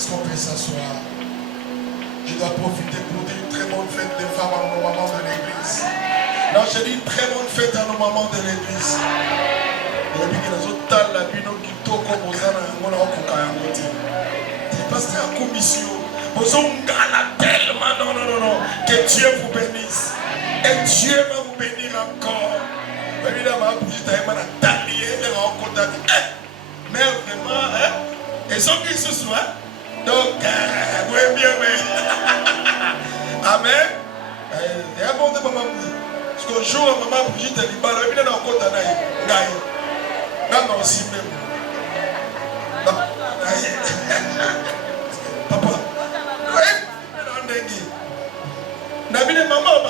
Est-ce qu'on peut s'asseoir? Je dois profiter pour dire une très bonne fête des femmes à nos mamans de l'église. Non, je dis une très bonne fête à nos mamans de l'église. C'est parce que c'est la commission. Tellement, non, non, non, non. Que Dieu vous bénisse. Et Dieu va vous bénir encore. Évidemment, mais vraiment, hein? Et ceux qui se soient. Donc, oui, bien, mais. Amen. Et à bon de maman. Parce qu'un jour, maman Brigitte est libre. Elle est encore dans la non, aussi même. Papa. Oui. Nabine maman, on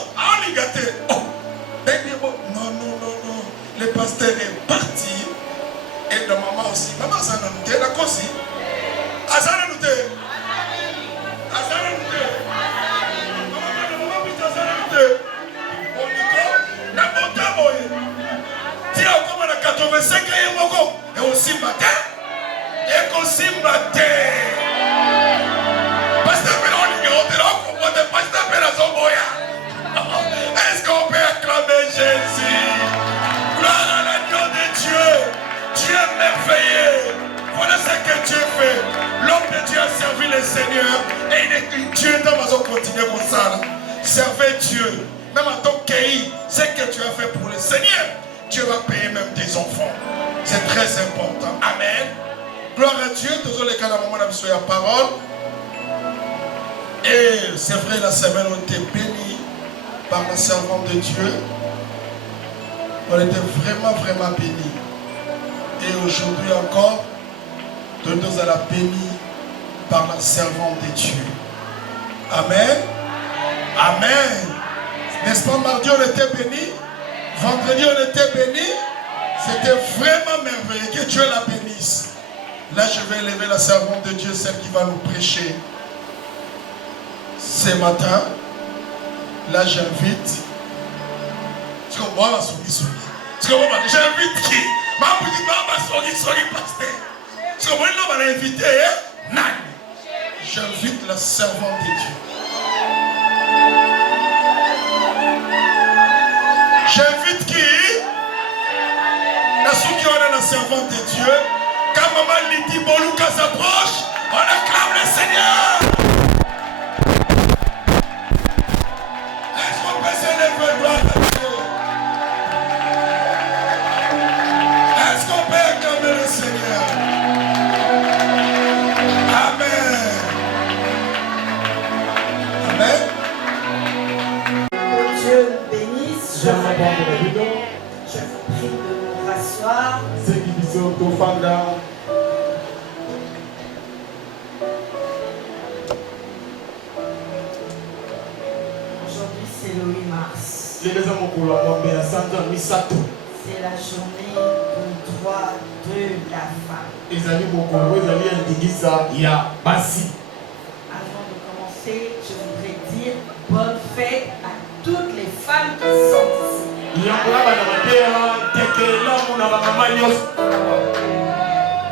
est gâté. Non, non, non, non. Le pasteur est parti. Et la maman aussi. Maman, ça n'a pas été d'accord aussi. Ça n'a pas été. Ça n'a pas été. Maman, putain, ça n'a pas été. On dit quoi? N'importe quoi. Tiens, comme on a 85 ans, et aussi matin. Et aussi matin. Pasteur, on est là, on comprend. Pasteur, on est là, est-ce qu'on peut acclamer Jésus? Gloire à l'agneau de Dieu. Dieu est merveilleux. Voilà ce que Dieu fait. L'homme de Dieu a servi le Seigneur. Et il est Dieu dans ma zone continue comme ça. Servez Dieu. Même en tant qu'aïe, ce que tu as fait pour le Seigneur, Dieu va payer même tes enfants. C'est très important. Amen. Gloire à Dieu. Tous les cas, la maman a besoin de la parole. Et c'est vrai, la semaine, on était bénis par la servante de Dieu. On était vraiment, vraiment bénis. Et aujourd'hui encore, nous nous allons bénis par la servante de Dieu. Amen. Amen. N'est-ce pas, mardi, on était bénis? Vendredi, on était bénis? C'était vraiment merveilleux. Que Dieu la bénisse. Là, je vais élever la servante de Dieu, celle qui va nous prêcher ce matin. Là, j'invite. Tu comprends, ma souris. Tu comprends, j'invite qui? Ma petite maman, souris, pasteur. Tu comprends, on va l'inviter, hein? Non. J'invite la servante de Dieu. J'invite qui? La souris, on est la servante de Dieu. Quand maman Lydie Boluka s'approche, on acclame le Seigneur. Est-ce qu'on peut se lever, gloire à Dieu? Est-ce qu'on peut acclamer le Seigneur? Amen. Amen. Que Dieu nous bénisse. Je vous prie de vous rasseoir. Aujourd'hui, c'est le 8 mars. C'est la journée du droit de la femme. Avant de commencer, je voudrais dire bonne fête à toutes les femmes qui sont ici.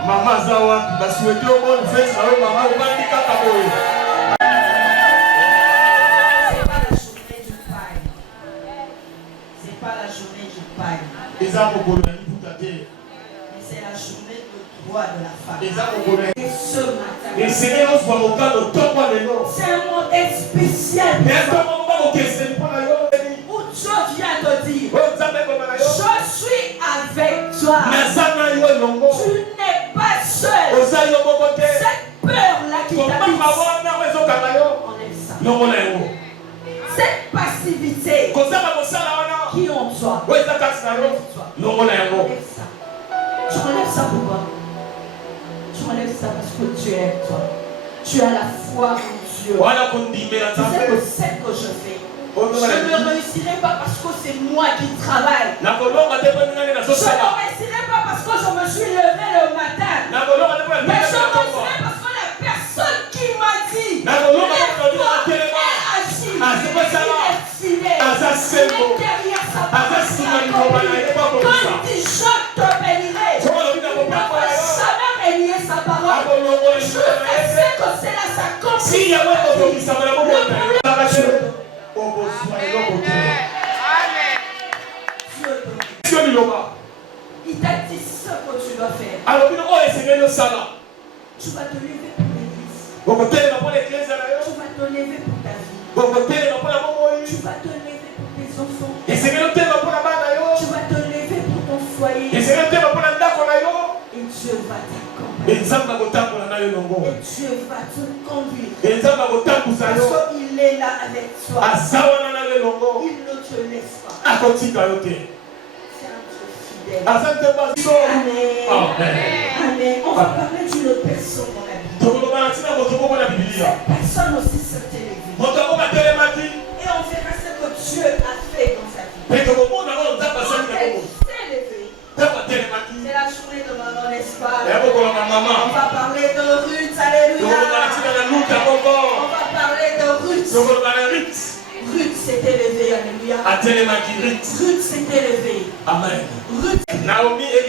Maman Zawa, la souhaité au bon fête, maman au bandi kakaboye. C'est pas la journée du pain. Mais c'est la journée du droit de la femme. Et ce matin, c'est un moment spécial. Où Dieu vient te dire, je suis avec toi. Tu n'es pas seul. Cette peur-là qui t'habite, enlève ça. Cette passivité qui en toi, enlève ça. Tu enlèves ça pourquoi? Tu enlèves ça parce que tu es avec toi. Tu as la foi en Dieu. Tu sais que ce que je fais, je ne réussirai pas parce que c'est moi qui travaille. Je ne réussirai pas parce que je me suis levé le matin. Mais je réussirai parce que la personne qui m'a dit, lève-toi et agis, il est fidèle. Il est derrière sa parole. Quand il dit je te bénirai, il ne va jamais renier sa parole. Je sais que c'est s'accomplir. Il t'a dit ce que tu dois faire. Tu vas te lever pour l'église. Tu vas te lever pour ta vie. Tu vas te lever pour tes enfants. Tu vas te lever pour ton foyer. Et Dieu va t'accompagner. Et Dieu va te conduire. Parce qu'il est là avec toi. Il ne te laisse pas. C'est un Dieu fidèle. Amen. Amen. On va parler d'une autre personne dans la Bible. Cette personne aussi s'est élevée. Et on verra ce que Dieu a fait dans sa vie. Elle s'est élevée. C'est la journée de maman, n'est-ce pas? On va parler de Ruth, alléluia. On va parler de Ruth. Ruth s'est élevée, alléluia. Ruth s'est élevée. Amen. Ruth et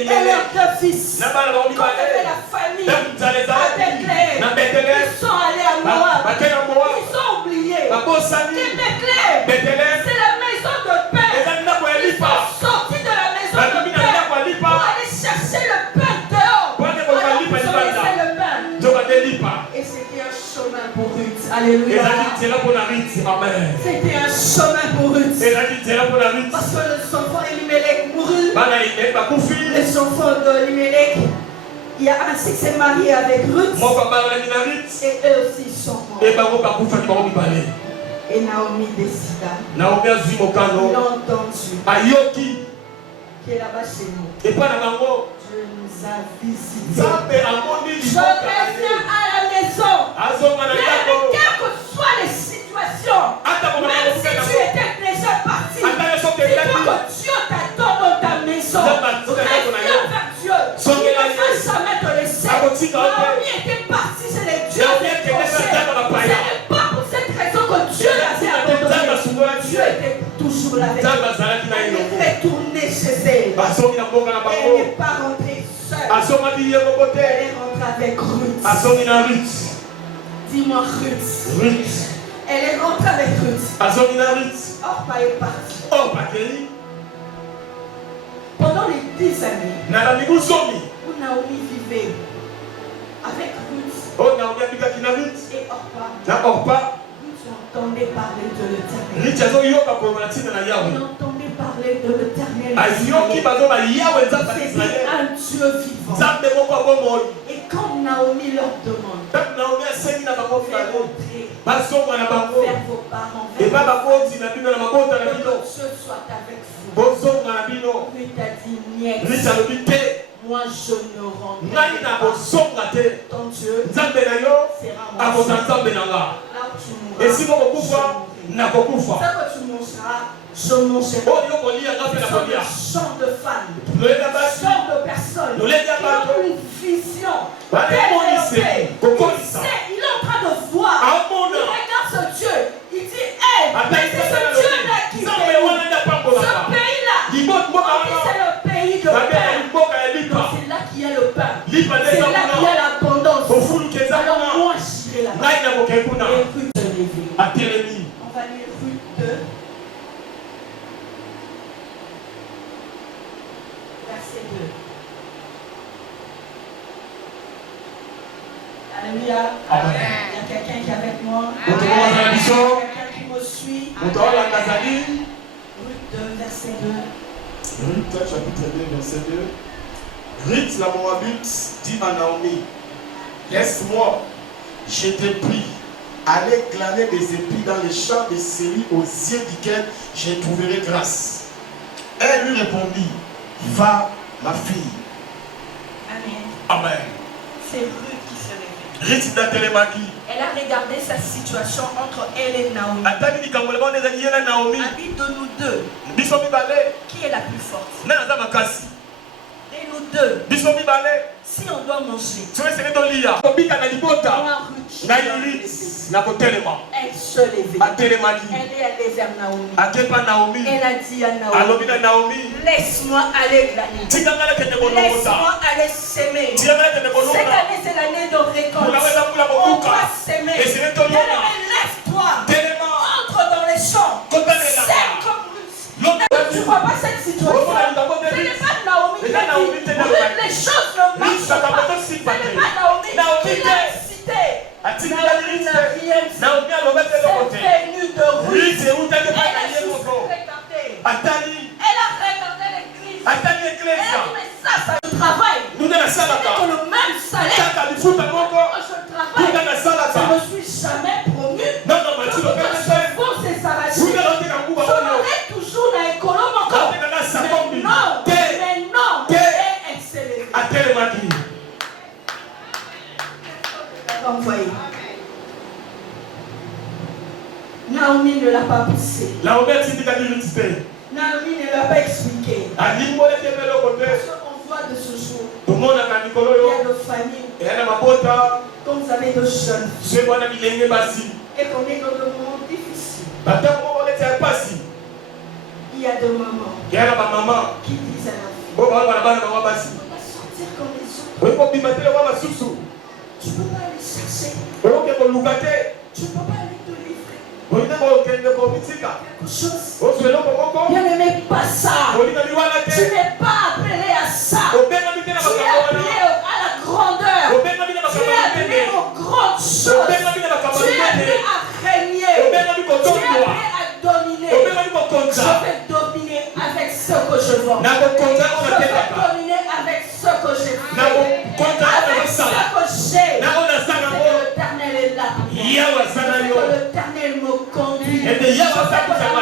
leurs deux fils. Quand avait la famille à Bethléem, ils sont allés à Moab. Ils ont oublié que Bethléem, c'est la maison de pain. Ils sont sortis de la maison de pain pour aller chercher le pain dehors. Pour aller chercher le pain. Et c'était un chemin pour Ruth. Alléluia. C'était un chemin pour Ruth. Parce que les enfants d'Elimelech mourut. Les enfants d'Elimelech, il y a un qui s'est marié avec Ruth. Et eux aussi sont morts. Et Naomi décida. Il a entendu. Qui est là-bas chez nous. Dieu nous a visités. Je reviens à la maison. Quelles que soient les situations, même si tu étais déjà parti, dis-toi que Dieu t'attend dans ta maison. Reviens vers Dieu. Il ne va jamais te laisser. Naomi était partie, c'est les dieux des prochains. Ce n'est pas pour cette raison que Dieu l'avait abandonné. Dieu était toujours là avec elle. Elle est retournée chez elle. Elle n'est pas rentrée seule. Elle est rentrée avec Ruth. Dis-moi Ruth. Elle est rentrée avec Ruth. Orpa est partie. Pendant les 10 années où Naomi vivait avec Ruth et Orpa, Ruth entendait parler de l'Éternel. Il entendait parler de l'Éternel. C'était un Dieu vivant. Et quand Naomi leur demande, faites rentrer vers vos parents, que Dieu soit avec vous. Ruth a dit, niet. Moi je ne rentre pas. Ton Dieu sera mon Dieu. Là où tu mourras, ce que tu mangeras, je mangerai. Ce sont des champs de femmes, des champs de personnes qui ont une vision développée. Il est en train de voir. Il regarde ce Dieu. Il dit, hey, mais c'est ce Dieu-là qui fait. Ce pays-là, c'est le pays de pain. Donc c'est là qu'il y a le pain. C'est là qu'il y a l'abondance. Alors moi, j'irai là-bas. Et Ruth se levait. On va lire Ruth 2. Verset 2. Alléluia. Amen. Il y a quelqu'un qui est avec moi. Quelqu'un qui me suit. Ruth 2, verset 2. Ruth chapitre 2, verset 2. Ruth la Moabite dit à Naomi, laisse-moi, je te prie, aller glaner des épis dans les champs de celui aux yeux duquel je trouverai grâce. Elle lui répondit, va ma fille. Amen. Amen. C'est Ruth qui se levait. Elle a regardé sa situation entre elle et Naomi. Habite de nous deux. Qui est la plus forte? Et nous deux. Si on doit manger. Moi, Ruth, je dois me lever. Elle se levait. Elle est allée vers Naomi. Elle a dit à Naomi, laisse-moi aller glaner. Laisse-moi aller s'aimer. Cette année, c'est l'année de récolte. On doit s'aimer. Lève-toi. Entre dans les champs. Sème comme Ruth. Tu ne vois pas cette situation. Ce n'est pas Naomi qui a dit, les choses ne marchent pas. Ce n'est pas Naomi qui l'a incité. Naomi n'a rien dit. C'est venu de Ruth. Elle a juste regardé. Elle a regardé l'église. Elle a dit, mais ça travaille. Ce n'est que le même salaire. Quand je travaille, je ne suis jamais promu. Je fonce et s'arracher. Je m'arrête toujours dans les colonnes encore. Mais non. Et elle s'est levée. Envoyé. Naomi ne l'a pas poussé. Naomi ne l'a pas expliqué. Parce qu'on voit de ce jour, il y a de familles, quand vous avez de jeunes, et qu'on est dans le monde difficile. Il y a de mamans qui disent à la fille, on va sortir comme les autres. Tu ne peux pas aller chercher. Tu ne peux pas aller te livrer. Quelque chose. Bien aimé, pas ça. Tu n'es pas appelé à ça. Tu es appelé à la grandeur. Tu es appelé aux grandes choses. Tu es appelé à régner. Tu es appelé à dominer. Je vais dominer avec ce que je vends. Je vais dominer avec ce que j'ai fait. Avec ce que j'ai. L'Éternel est là. L'Éternel me conduit. Je fais que la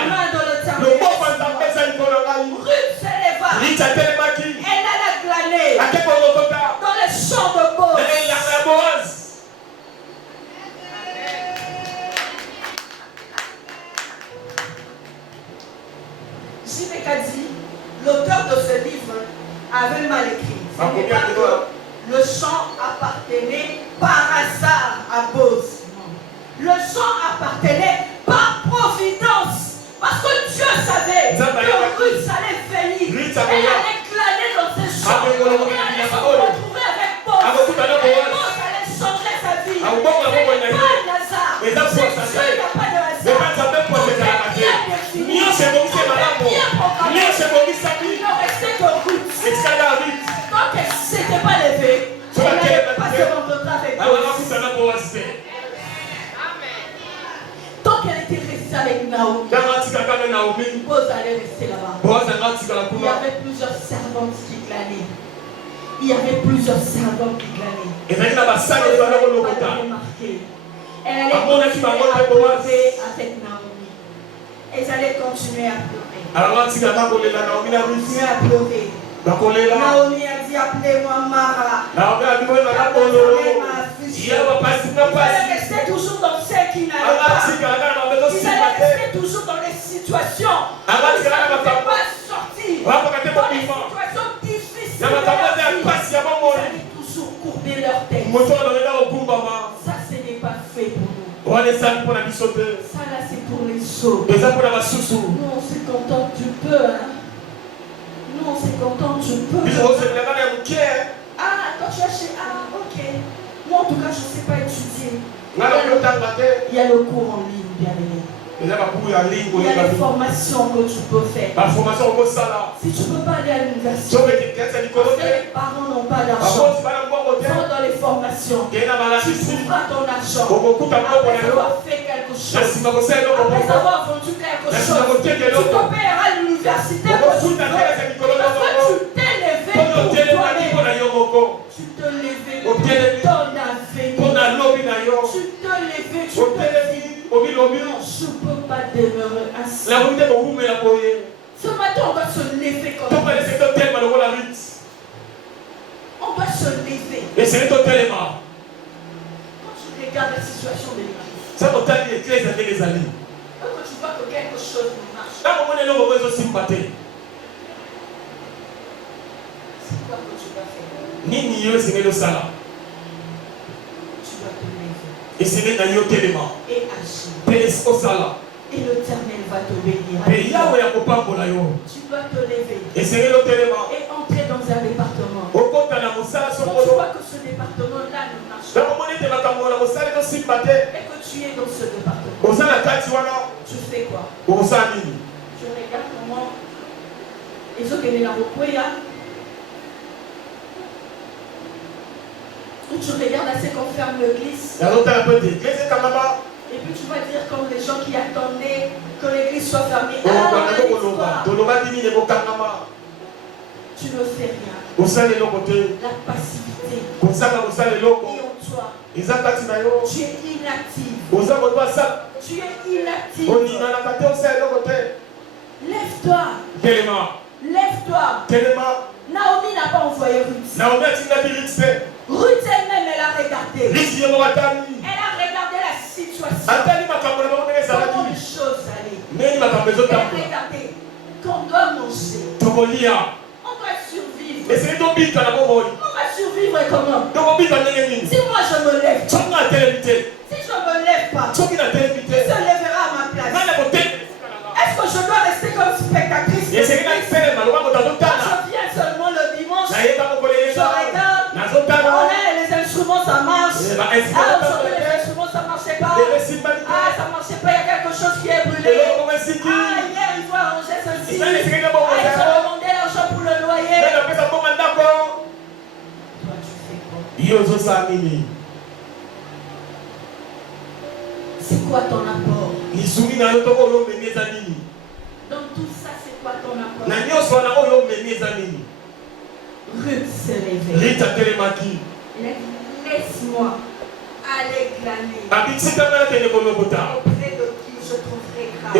main de l'Éternel. Ruth s'éleva. Elle allait glaner dans les champs de Boaz. J.B.K. dit, l'auteur de ce livre avait mal écrit. Ce n'est pas que le chant appartenait par hasard à Boaz. Le chant appartenait par providence. Parce que Dieu savait que Ruth allait venir. Elle allait glaner dans ses champs. Et elle allait se retrouver avec Boaz. Et Boaz allait changer sa vie. Ce n'est pas un hasard. C'est Dieu, il n'y a pas de hasard. C'est bien défini. C'est bien programmé. Il ne restait que Ruth. Donc elle ne s'était pas levée. Elle allait passer l'entretien avec Boaz. Tant qu'elle était restée avec Naomi, Boaz allait rester là-bas. Il y avait plusieurs servantes qui glanaient. Elle allait continuer à pleurer avec Naomi. Elles allaient continuer à pleurer. Naomi a dit, appelez-moi Mara. Ils allaient rester toujours dans ce qui n'allait pas. Ils allaient rester toujours dans les situations où ils ne pouvaient pas sortir. Dans les situations difficiles de la vie. Ils allaient toujours courber leur tête. Ça, ce n'est pas fait pour nous. Ça là, c'est pour les autres. Nous, on se contente du peu. Nous, on se contente du peu. Ah, quand tu as chez... Ah, ok. Moi, en tout cas, je ne sais pas étudier. Il y a le cours en ligne, bien aimé. Il y a les formations que tu peux faire. Si tu ne peux pas aller à l'université, parce que les parents n'ont pas d'argent, va dans les formations. Tu trouveras ton argent. Après avoir fait quelque chose, après avoir vendu quelque chose, tu te paieras à l'université parce que tu t'es levé pour toi-même. Tu te levais pour ton avenir. Tu te levais, tu te dis, je ne peux pas demeurer assis. Ce matin, on va se lever comme ça. On va se lever. Quand tu regardes la situation de l'église, quand tu vois que quelque chose ne marche, c'est quoi que tu vas faire? Tu vas te lever. et agis. Et l'Éternel va te bénir. Tu dois te lever et entrer dans un département. Quand tu vois que ce département-là ne marche pas et que tu es dans ce département, tu fais quoi? Je regarde comment ils ont gagné la Rokoya. Tu regardes assez qu'on ferme l'église. Et puis tu vas dire comme les gens qui attendaient que l'église soit fermée. Tu ne fais rien. La passivité. Et en toi, tu es inactif. Tu es inactif. Lève-toi. Lève-toi. Naomi n'a pas envoyé Ruth. Ruth elle-même, elle a regardé. Elle a regardé la situation. Comment les choses allaient. Elle a regardé qu'on doit manger. On doit survivre. On va survivre comment? Si moi je me lève, si je ne me lève pas, qui se lèvera à ma place? Est-ce que je dois rester comme spectatrice? Quand je viens seulement le dimanche, je regarde, on a les instruments, ça marche. Aujourd'hui les instruments, ça ne marchait pas. Ça ne marchait pas, il y a quelque chose qui est brûlé. Hier, il faut arranger ceci. Il faut demander l'argent pour le loyer. Toi, tu fais quoi? C'est quoi ton apport? Dans tout ça, c'est quoi ton apport? Ruth s'est levée. Il a dit, laisse-moi aller glaner. Auprès de qui je trouverai grâce.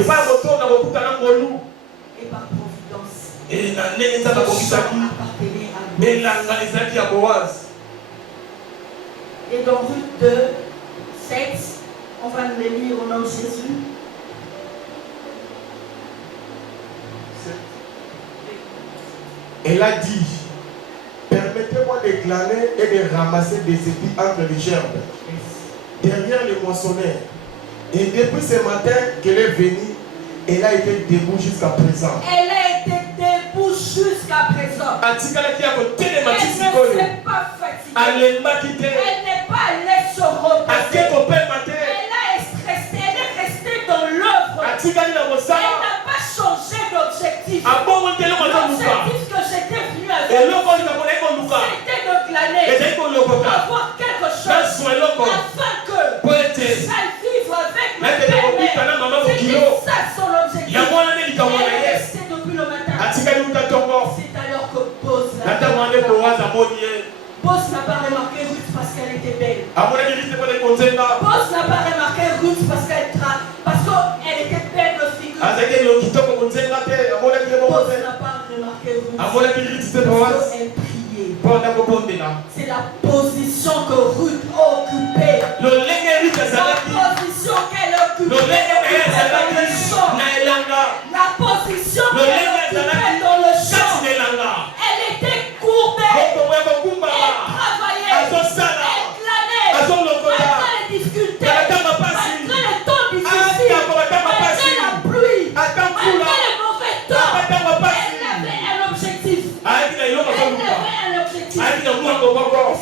Et par providence, le champ appartenait à Boaz. Et dans Ruth 2, 7, on va le lire au nom de Jésus. Elle a dit, permettez-moi de glaner et de ramasser des épis entre les gerbes, derrière les moissonneurs. Et depuis ce matin qu'elle est venue, elle a été debout jusqu'à présent. Elle a été debout jusqu'à présent. Elle ne s'est pas fatiguée. Elle n'est pas allée se reposer. Elle est restée dans l'œuvre. Elle n'a pas changé d'objectif. L'objectif que j'étais venu avec, c'était de glaner, d'avoir quelque chose, afin que j'aille vivre avec mon père. C'était ça son objectif. Elle est restée depuis le matin. C'est alors que Boaz n'a pas remarqué Ruth parce qu'elle était belle. Boaz n'a pas remarqué Ruth parce qu'elle était belle de figure. Boaz n'a pas remarqué Ruth parce qu'elle priait. C'est la position que Ruth occupait. La position qu'elle occupait dans le champ. La position qu'elle occupait dans le champ. Elle était courbée. Elle travaillait. Elle clanait. Malgré les difficultés. Malgré les temps difficiles. Malgré la pluie. Malgré les mauvais temps. Elle avait un objectif.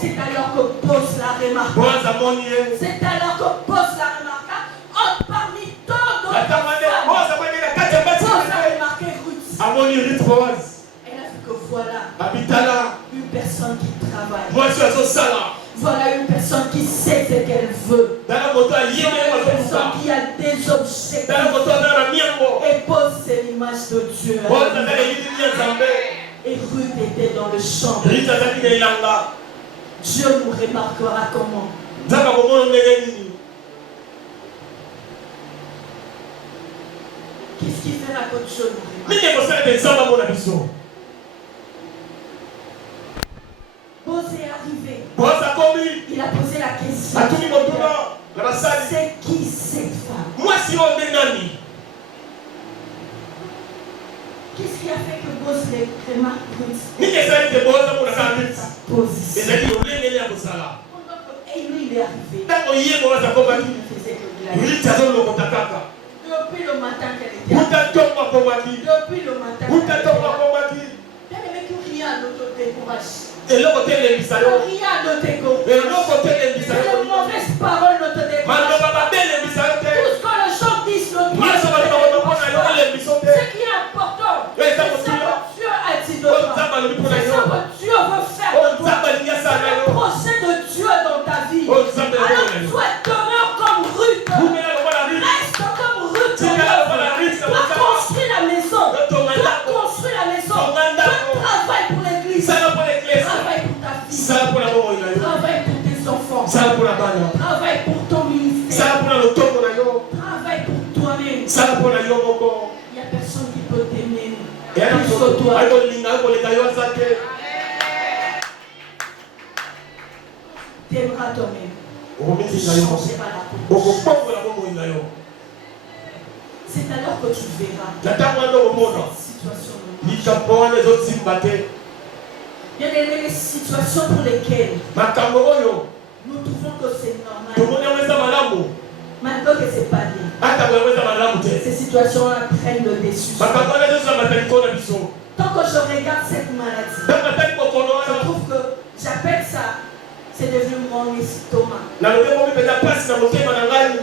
C'est alors que Boaz l'a remarqué. C'est alors que Boaz l'a remarqué. Parmi tant d'autres femmes, Boaz a remarqué Ruth. Elle a vu que voilà une personne qui travaille. Voilà une personne qui sait ce qu'elle veut. Voilà une personne qui a des objectifs. Et Boaz, c'est l'image de Dieu. Et Ruth était dans le champ. Dieu nous remarquera comment. Qu'est-ce qui fera que Dieu nous remarquera? Boaz est arrivé. Il a posé la question. C'est qui cette femme? Qu'est-ce qui a fait que Boaz remarque Ruth? Sa position. Et lui, il est arrivé. Depuis le matin qu'elle était. Depuis le matin. Bien aimé, que rien ne te décourage. Que rien ne t'écoute. Que les mauvaises paroles ne te découragent. Tout ce que les gens disent ne doit pas. Ce qui est important, c'est ce que Dieu a dit de toi. C'est ce que Dieu veut faire de toi. C'est le projet de Dieu dans ta vie. Alors toi, demeure comme Ruth. Reste comme Ruth. Toi, construis la maison. Toi, construis la maison. Toi, travaille pour l'église. Travaille pour ta fille. Travaille pour tes enfants. Travaille pour ton ministère. Travaille pour toi-même. Il n'y a personne qui peut t'aimer plus que toi. T'aimeras toi-même. Tu changeras la peau. C'est alors que tu verras cette situation. Bien aimé, les situations pour lesquelles nous trouvons que c'est normal, malgré que c'est pas bien, ces situations prennent le dessus. Tant que je regarde cette maladie, je trouve que j'appelle ça, c'est devenu mon estomac.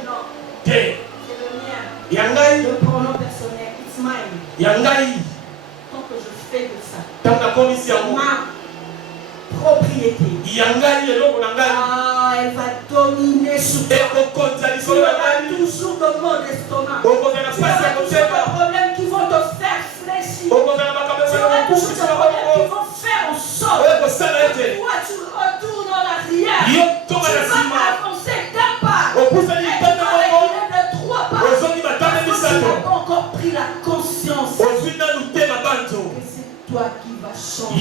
Non, c'est le mien. Le pronom personnel, it's mine. Tant que je fais de ça, ma propriété, elle va dominer sur toi. Tu auras toujours de mon estomac. Tu auras toujours des problèmes qui vont te faire fléchir. Tu auras toujours des problèmes qui vont faire en sorte que toi tu retournes en arrière. Tu vas avancer d'un pas. Et tu vas reculer de 3 pas. Parce que tu n'as pas encore pris la conscience que c'est toi qui vas changer.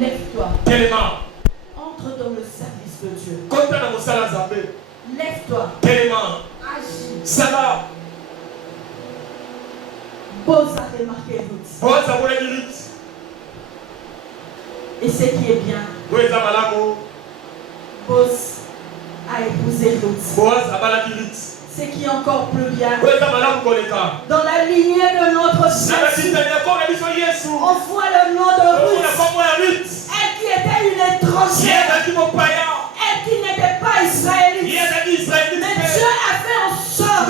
Lève-toi. Entre dans le service de Dieu. Lève-toi. Agis. Boz a remarqué Ruth. Et ce qui est bien, Boz a épousé Ruth. Ce qui est encore plus bien, dans la lignée de notre Jésus, on voit le nom de Ruth. Elle qui était une étrangère, elle qui n'était pas israélite. Mais Dieu a fait en sorte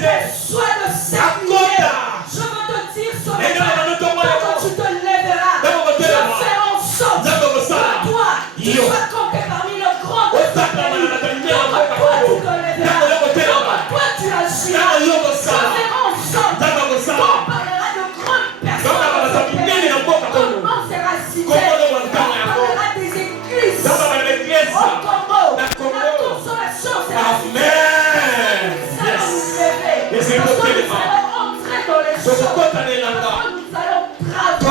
qu'elle soit de cette lignée. Je veux te dire ce matin, quand tu te lèveras, Dieu fait en sorte que toi, tu sois compté parmi le grand de ta famille. Donc toi, tu te lèveras. Donc toi, tu agiras. Je ferai en sorte qu'on parlera de grandes personnes dans ce pays. Ton nom sera cité. On parlera des églises au Congo. La consolation sera citée. Parce que nous allons entrer dans les choses. Parce que nous allons travailler.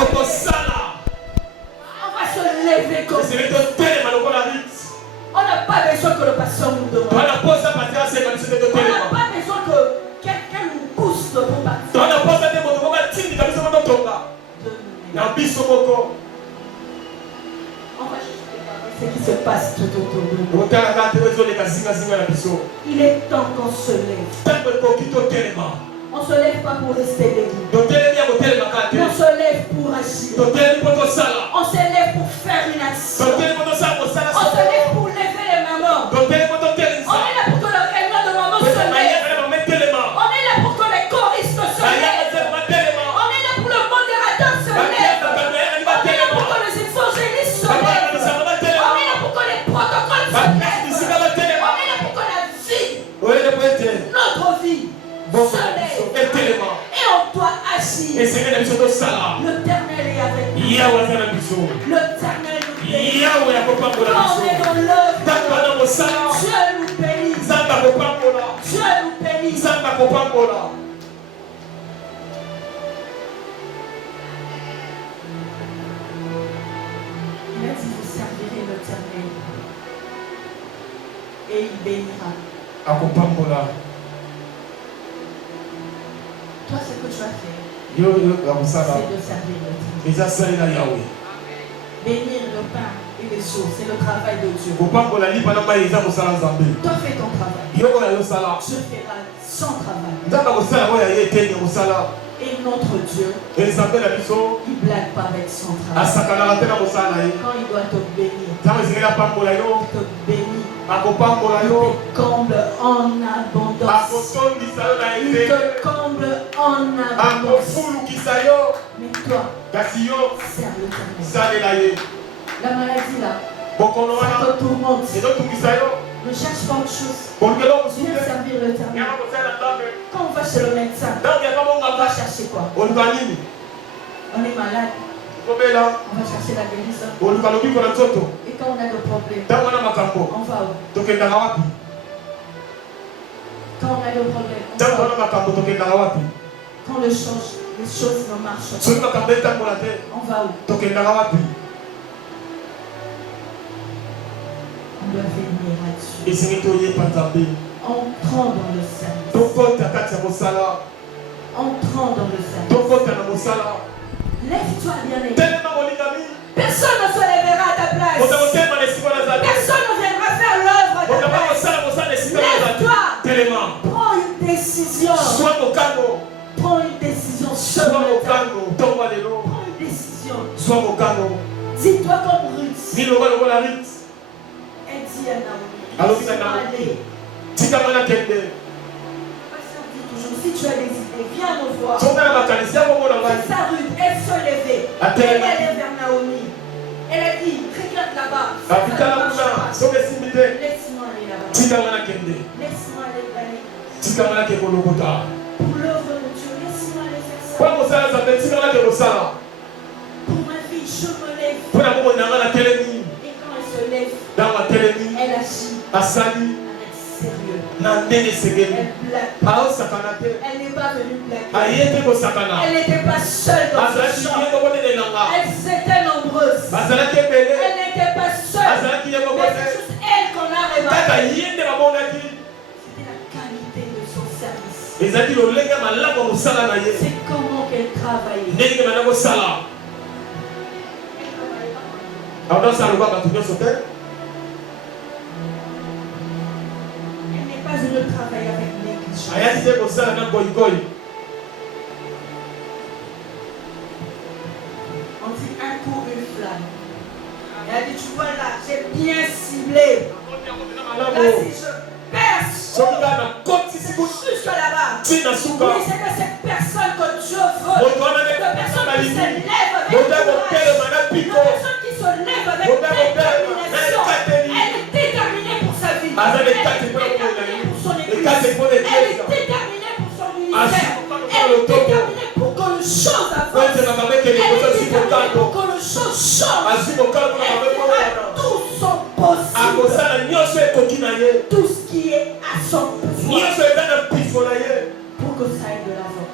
On va se lever comme ça. On n'a pas besoin que le pasteur nous demande. On n'a pas besoin que quelqu'un nous pousse de vos parties. On va juste regarder ce qui se passe tout autour de nous. Il est temps qu'on se lève. On ne se lève pas pour rester debout. On se lève pour agir. On se lève pour faire une action. On se lève pour lever les mamans. On est là pour que le réunion de maman se lève. On est là pour que les choristes se lèvent. On est là pour le modérateur se lève. On est là pour que les évangélistes se lèvent. On est là pour que les protocoles se lèvent. On est là pour que la vie, notre vie, se lève. Et on doit agir. L'éternel est avec nous. L'éternel nous bénit. Quand on est dans l'œuvre, Dieu nous bénit. Dieu nous bénit. Il a dit, vous servirez l'éternel. Et il bénira. tu as fait, Yo c'est de servir le Dieu. Bénir le pain et les choses, c'est le travail de Dieu. Toi fais ton travail. Je ferai son travail. Et notre Dieu, il ne blague pas avec son travail. Quand il doit te bénir, il te bénit. Il te comble en abondance. Il te comble en abondance. Mais toi, sers l'éternel. La maladie là, ça te tourmente. Ne cherche pas autre chose. Viens servir l'éternel. Quand on va chez le médecin, on va chercher quoi? On est malade. On va chercher la guérison. Et quand on a des problèmes, on va où? Quand on a des problèmes, on va où? Quand les choses ne marchent pas, on va où? On doit venir là-dessus. Entrons dans le service. Entrons dans le service. Lève-toi, bien-aimé. Personne ne se lèvera à ta place. Personne ne viendra faire l'œuvre à ta place. Lève-toi. Prends une décision. Prends une décision. Prends une décision. Dis-toi comme Ruth. Elle dit à Naomi, si tu as des idées, viens me voir. C'est sa Ruth, elle se levait. Elle allait vers Naomi. Elle a dit, regarde là-bas. Laisse-moi aller là-bas. Laisse-moi aller gagner. Pour l'œuvre de Dieu, laisse-moi aller faire ça. Pour ma vie, je me lève. Et quand elle se lève, elle agit avec sérieux. Elle blague. Elle n'est pas venue blaguer. Elle n'était pas seule dans ce champ. Elles étaient nombreuses. Elle n'était pas seule. Mais c'est juste elle qu'on a remarqué. C'était la qualité de son service. C'est comment qu'elle travaillait. Pas une travail avec négligence. On dit un coup, une flamme. Elle a dit, tu vois là, j'ai bien ciblé. Là, si je perce jusque là-bas, oui, c'est que cette personne que Dieu veut, la personne qui se lève avec courage, la personne qui se lève avec détermination, elle est déterminée pour sa vie. Elle est déterminée pour son église. Elle est déterminée pour son ministère. Elle est déterminée pour que le chose avance. Elle est déterminée pour que le chose change. Elle fera tout son possible. Tout ce qui est à son pouvoir. Pour que ça aille de l'avant.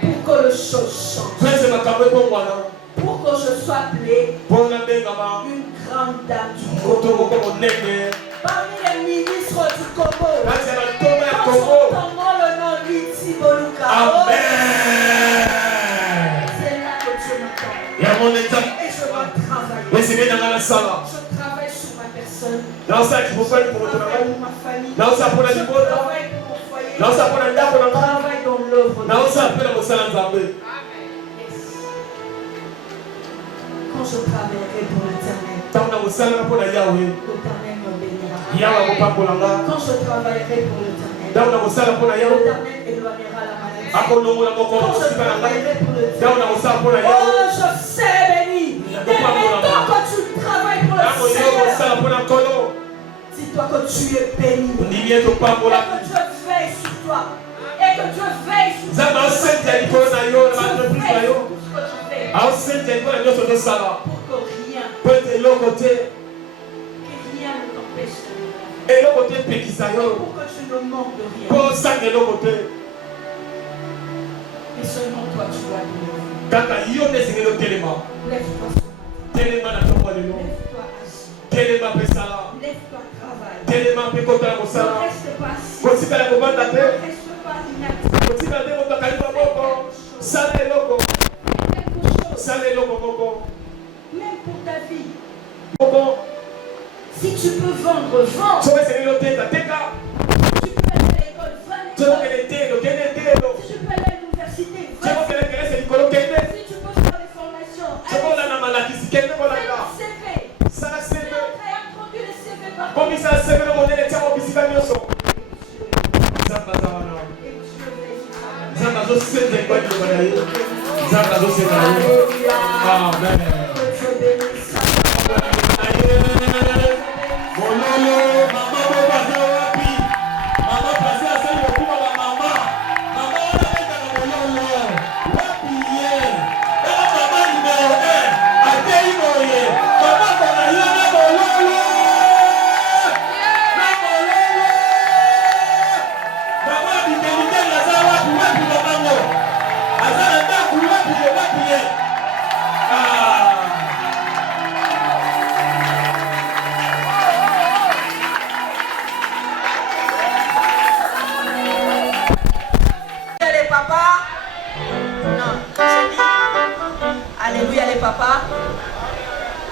Pour que le chose change. Pour que je sois appelée une grande dame du Congo. Parmi les ministres du Congo, quand j'entends le nom d'Iti Boluka, Amen. c'est là que Dieu m'attend. Et je dois travailler. Je travaille sur ma personne. Je travaille pour ma famille. Je travaille pour mon foyer. Je travaille dans l'œuvre de Dieu. Quand je travaillerai pour l'éternel, l'éternel me bénira. Quand je travaillerai pour l'éternel, l'éternel éloignera la maladie. Quand je travaillerai pour l'éternel, oh, je serai béni. Dès maintenant que tu travailles pour le Seigneur, dis-toi que tu es béni. Et que Dieu veille sur toi. Et que Dieu veille sur toi. Pour que rien ne t'empêche de rien. Pour que tu ne manques de rien. Et seulement toi tu dois vivre. Lève-toi ce matin. Lève-toi agir. Lève-toi travailler. Ne reste pas assis. Ne reste pas inactif. Même pour ta vie. Si tu peux vendre, vends. Si tu peux aller à l'école, va à l'école. Si tu peux aller à l'université, va. Si tu peux faire des formations, allez. Fais un CV. Introduis le CV par contre.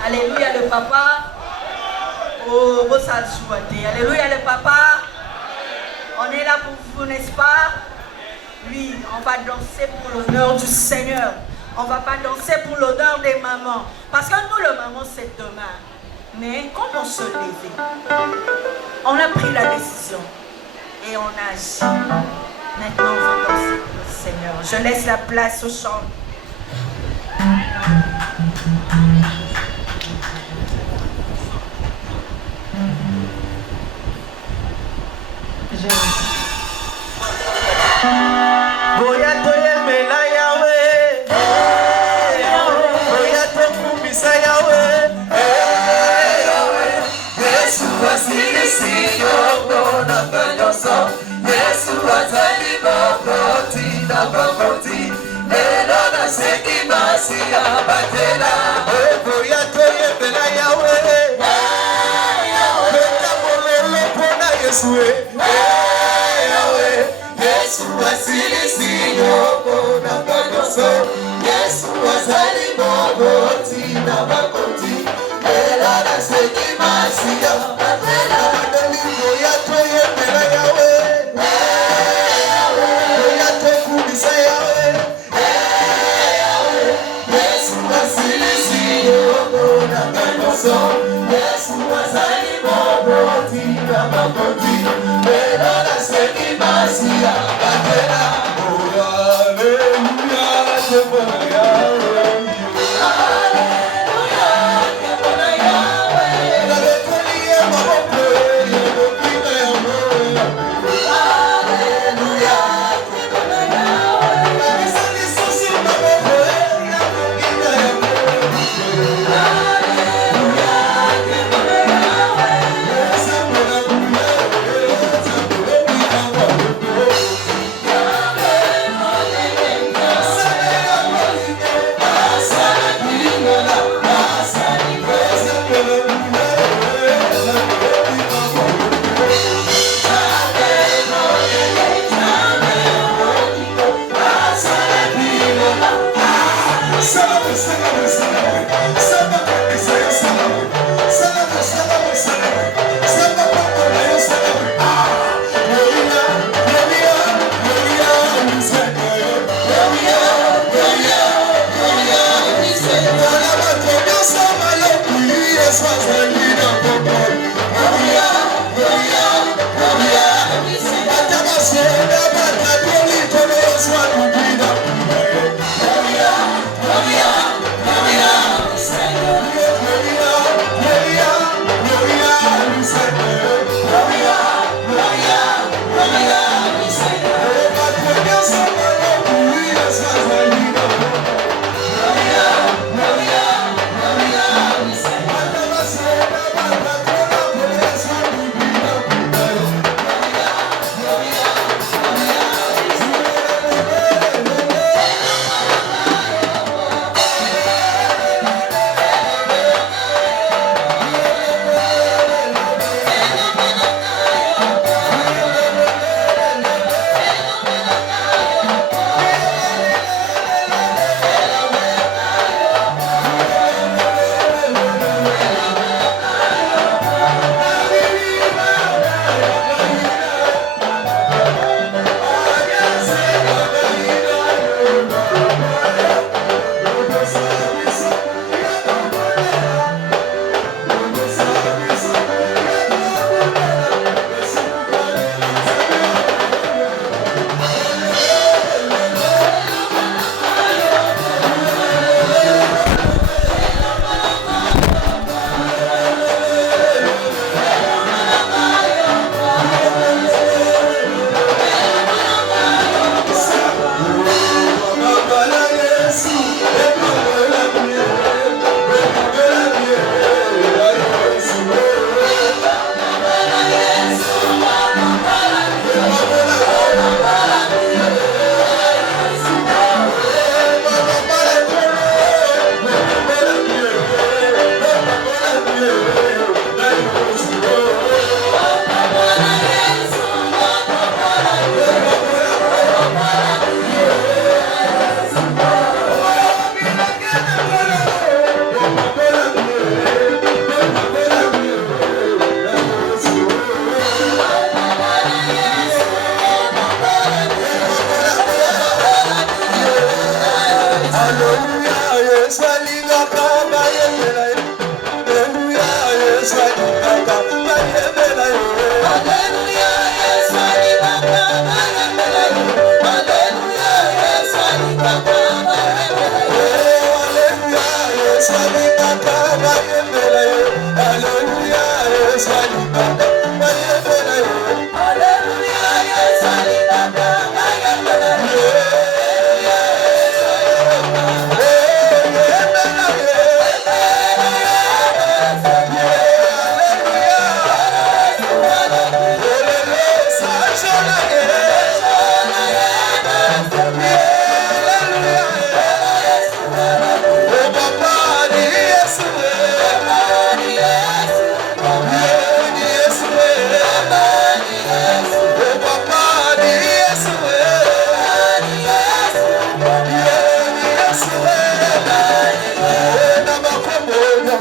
Alléluia le papa. Oh, alléluia le papa. On est là pour vous, n'est-ce pas? Oui, on va danser pour l'honneur du Seigneur. On ne va pas danser pour l'honneur des mamans. Parce que nous, le maman, c'est demain. Mais quand on se lève, on a pris la décision et on a agi. Maintenant, on va danser pour le Seigneur. Je laisse la place au chant. Hallelujah.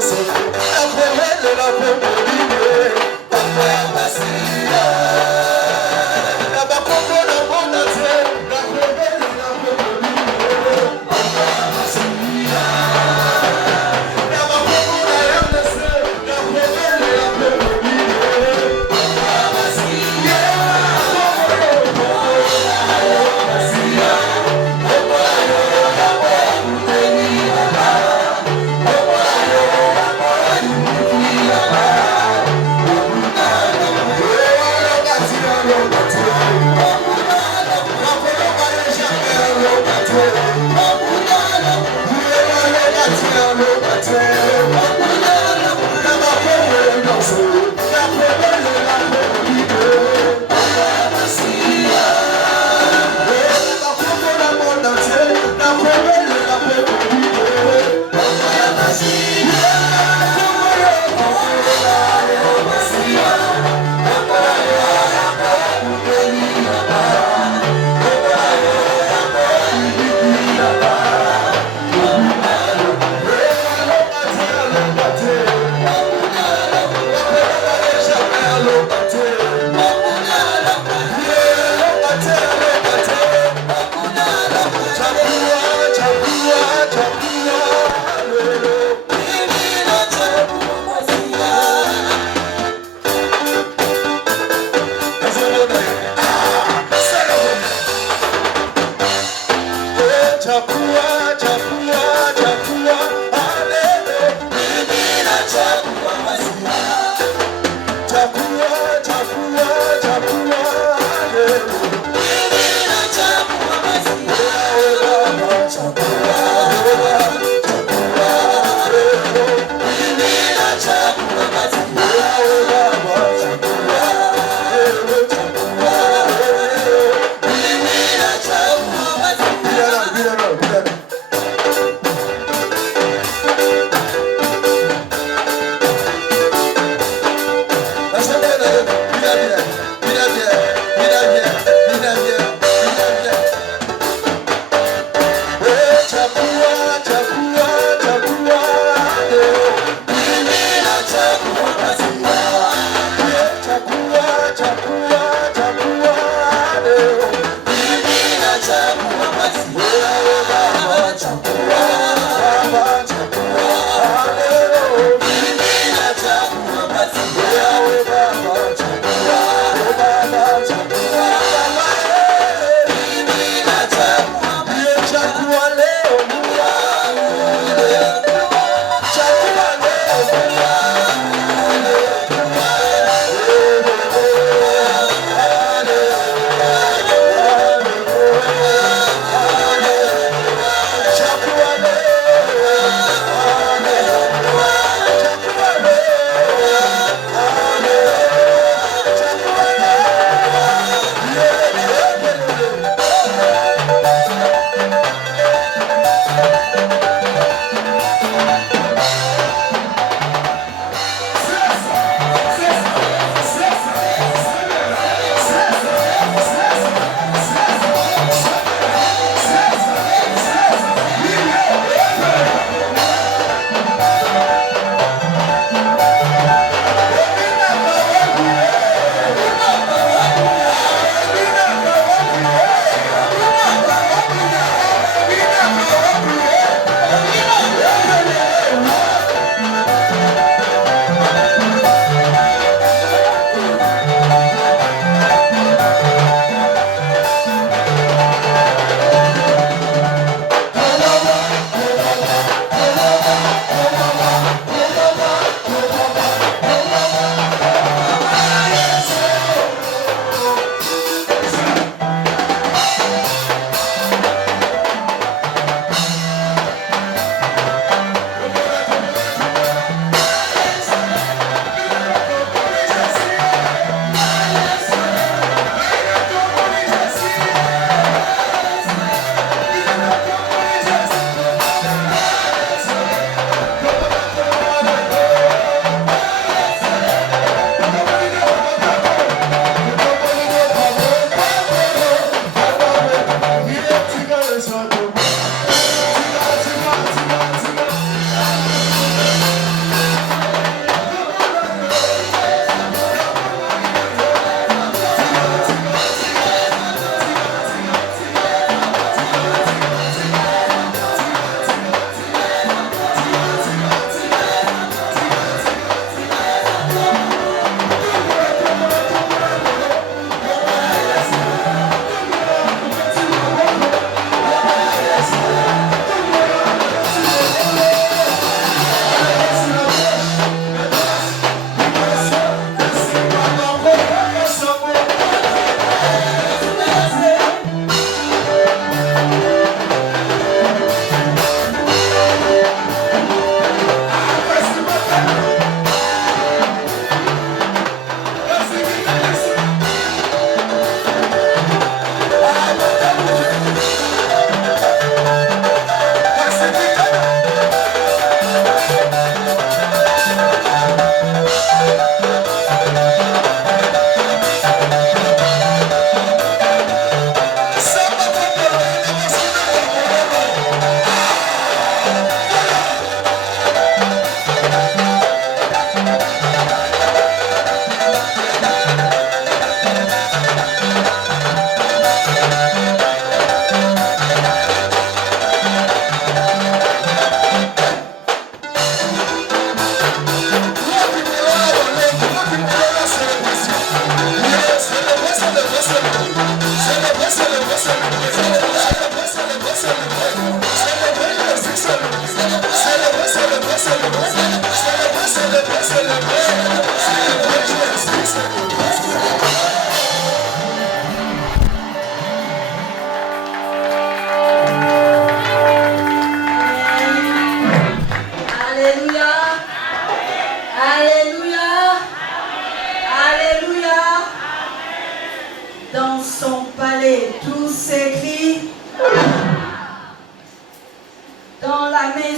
Yes,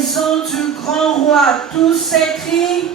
maison du grand roi. Tous ces cris